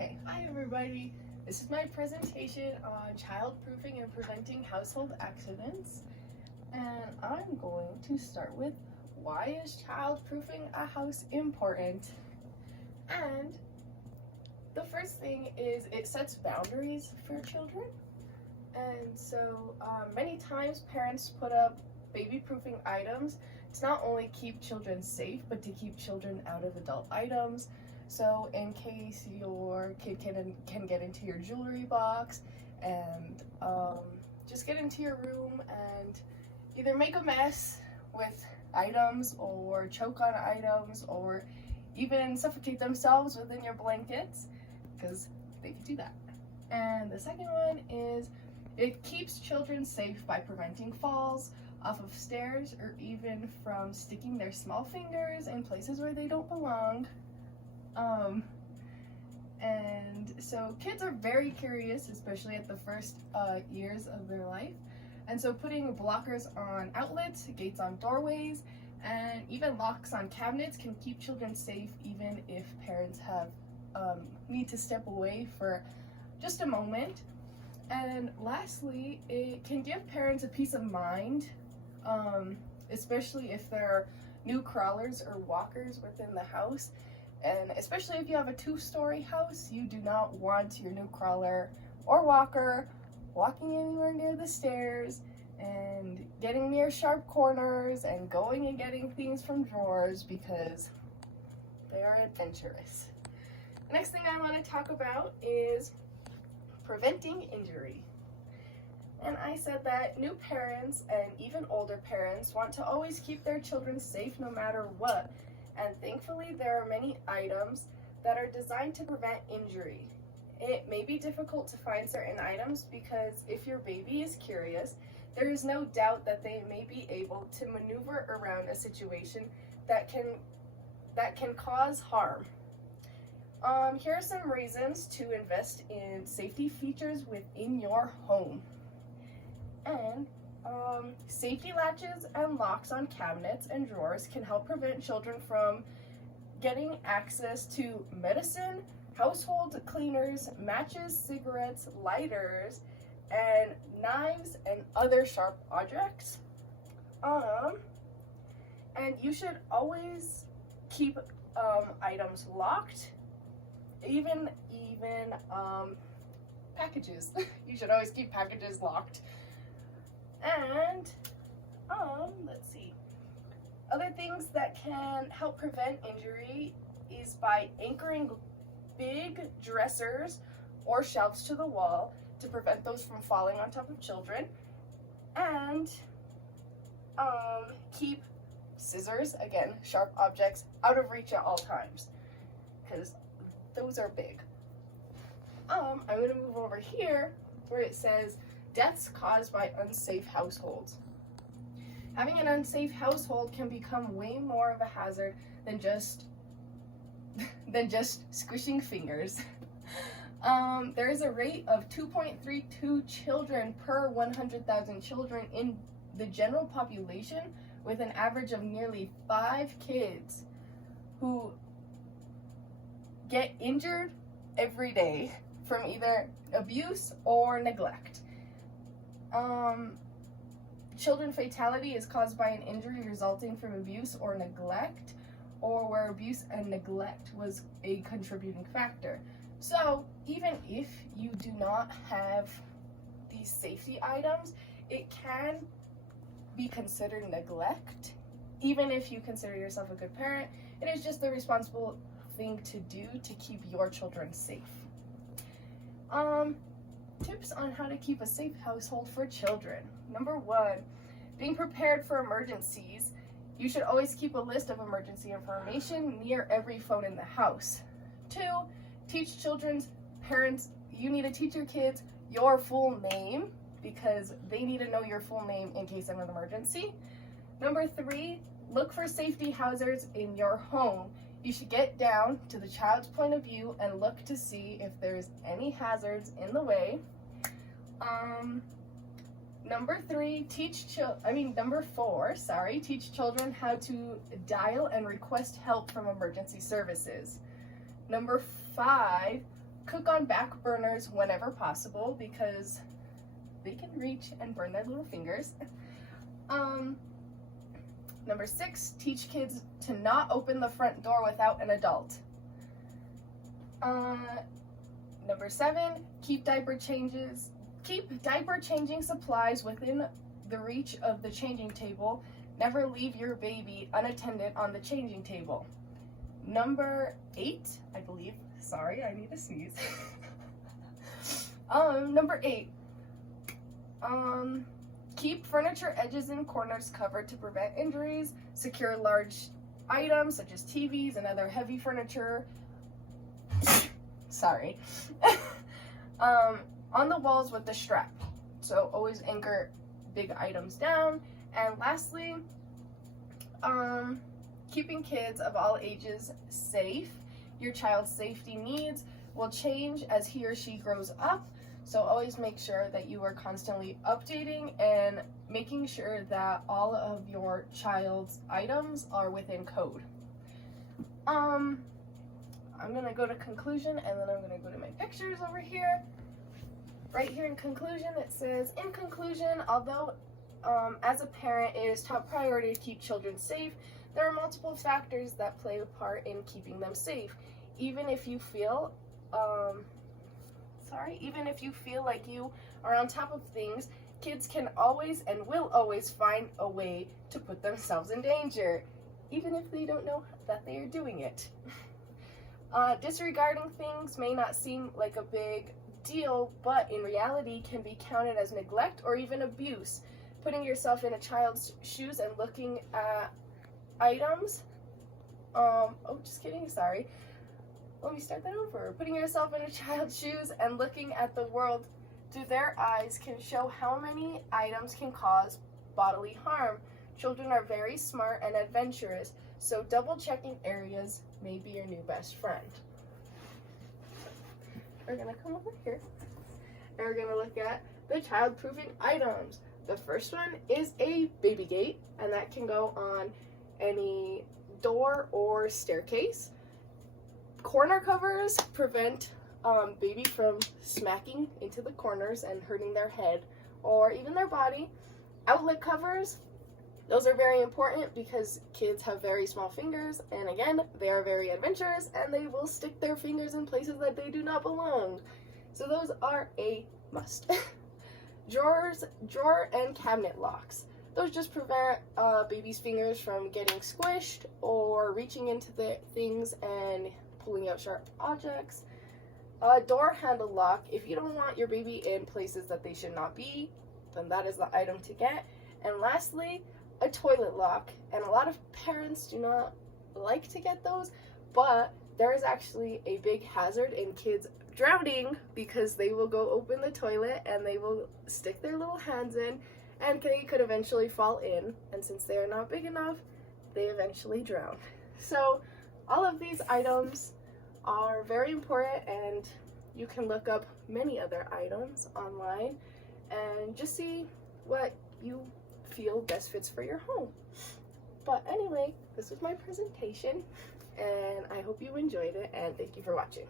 Okay, hi everybody. This is my presentation on childproofing and preventing household accidents. And I'm going to start with, why is childproofing a house important? And the first thing is it sets boundaries for children. And so many times parents put up baby-proofing items to not only keep children safe, but to keep children out of adult items. So in case your kid can get into your jewelry box and just get into your room and either make a mess with items or choke on items or even suffocate themselves within your blankets, because they can do that. And the second one is it keeps children safe by preventing falls off of stairs or even from sticking their small fingers in places where they don't belong. And so kids are very curious, especially at the first years of their life. And so putting blockers on outlets, gates on doorways, and even locks on cabinets can keep children safe even if parents have need to step away for just a moment. And lastly, it can give parents a peace of mind, especially if there are new crawlers or walkers within the house. And especially if you have a 2-story house, you do not want your new crawler or walker walking anywhere near the stairs and getting near sharp corners and going and getting things from drawers, because they are adventurous. The next thing I want to talk about is preventing injury. And I said that new parents and even older parents want to always keep their children safe no matter what. And thankfully, there are many items that are designed to prevent injury. It may be difficult to find certain items because if your baby is curious, there is no doubt that they may be able to maneuver around a situation that can cause harm. Here are some reasons to invest in safety features within your home. And safety latches and locks on cabinets and drawers can help prevent children from getting access to medicine, household cleaners, matches, cigarettes, lighters, and knives and other sharp objects. And you should always keep items locked, even packages. You should always keep packages locked. And let's see, other things that can help prevent injury is by anchoring big dressers or shelves to the wall to prevent those from falling on top of children. And keep scissors, again, sharp objects, out of reach at all times, because those are big. I'm going to move over here where it says deaths caused by unsafe households. Having an unsafe household can become way more of a hazard than just squishing fingers. There is a rate of 2.32 children per 100,000 children in the general population, with an average of nearly 5 kids who get injured every day from either abuse or neglect. Children fatality is caused by an injury resulting from abuse or neglect, or where abuse and neglect was a contributing factor. So even if you do not have these safety items, it can be considered neglect. Even if you consider yourself a good parent, it is just the responsible thing to do to keep your children safe. Tips on how to keep a safe household for children. Number 1, being prepared for emergencies. You should always keep a list of emergency information near every phone in the house. 2, teach children's parents, you need to teach your kids your full name, because they need to know your full name in case of an emergency. Number 3, look for safety hazards in your home. You should get down to the child's point of view and look to see if there's any hazards in the way. Number 4, teach children how to dial and request help from emergency services. Number 5, Cook on back burners whenever possible because they can reach and burn their little fingers. Number 6, teach kids to not open the front door without an adult. Number 7, keep diaper changing supplies within the reach of the changing table. Never leave your baby unattended on the changing table. Number 8, I believe. Sorry, I need to sneeze. Number 8. Keep furniture edges and corners covered to prevent injuries. Secure large items such as TVs and other heavy furniture. Sorry. On the walls with the strap. So always anchor big items down. And lastly, keeping kids of all ages safe. Your child's safety needs will change as he or she grows up. So always make sure that you are constantly updating and making sure that all of your child's items are within code. I'm gonna go to conclusion and then I'm gonna go to my pictures over here. Right here in conclusion, it says, in conclusion, although as a parent it is top priority to keep children safe, there are multiple factors that play a part in keeping them safe. Even if you feel like you are on top of things, kids can always and will always find a way to put themselves in danger, even if they don't know that they are doing it. Disregarding things may not seem like a big deal, but in reality can be counted as neglect or even abuse. Putting yourself in a child's shoes and looking at items, just kidding, sorry. Let me start that over. Putting yourself in a child's shoes and looking at the world through their eyes can show how many items can cause bodily harm. Children are very smart and adventurous, so double checking areas may be your new best friend. We're gonna come over here and we're gonna look at the child-proofing items. The first one is a baby gate, and that can go on any door or staircase. Corner covers prevent baby from smacking into the corners and hurting their head or even their body. Outlet covers, those are very important because kids have very small fingers, and again, they are very adventurous and they will stick their fingers in places that they do not belong. So those are a must. Drawer and cabinet locks. Those just prevent baby's fingers from getting squished or reaching into the things and pulling out sharp objects. Door handle lock. If you don't want your baby in places that they should not be, then that is the item to get. And lastly, a toilet lock. And a lot of parents do not like to get those, but there is actually a big hazard in kids drowning because they will go open the toilet and they will stick their little hands in and they could eventually fall in, and since they are not big enough, they eventually drown. So all of these items are very important, and you can look up many other items online and just see what you feel best fits for your home. But anyway, this was my presentation and I hope you enjoyed it, and thank you for watching.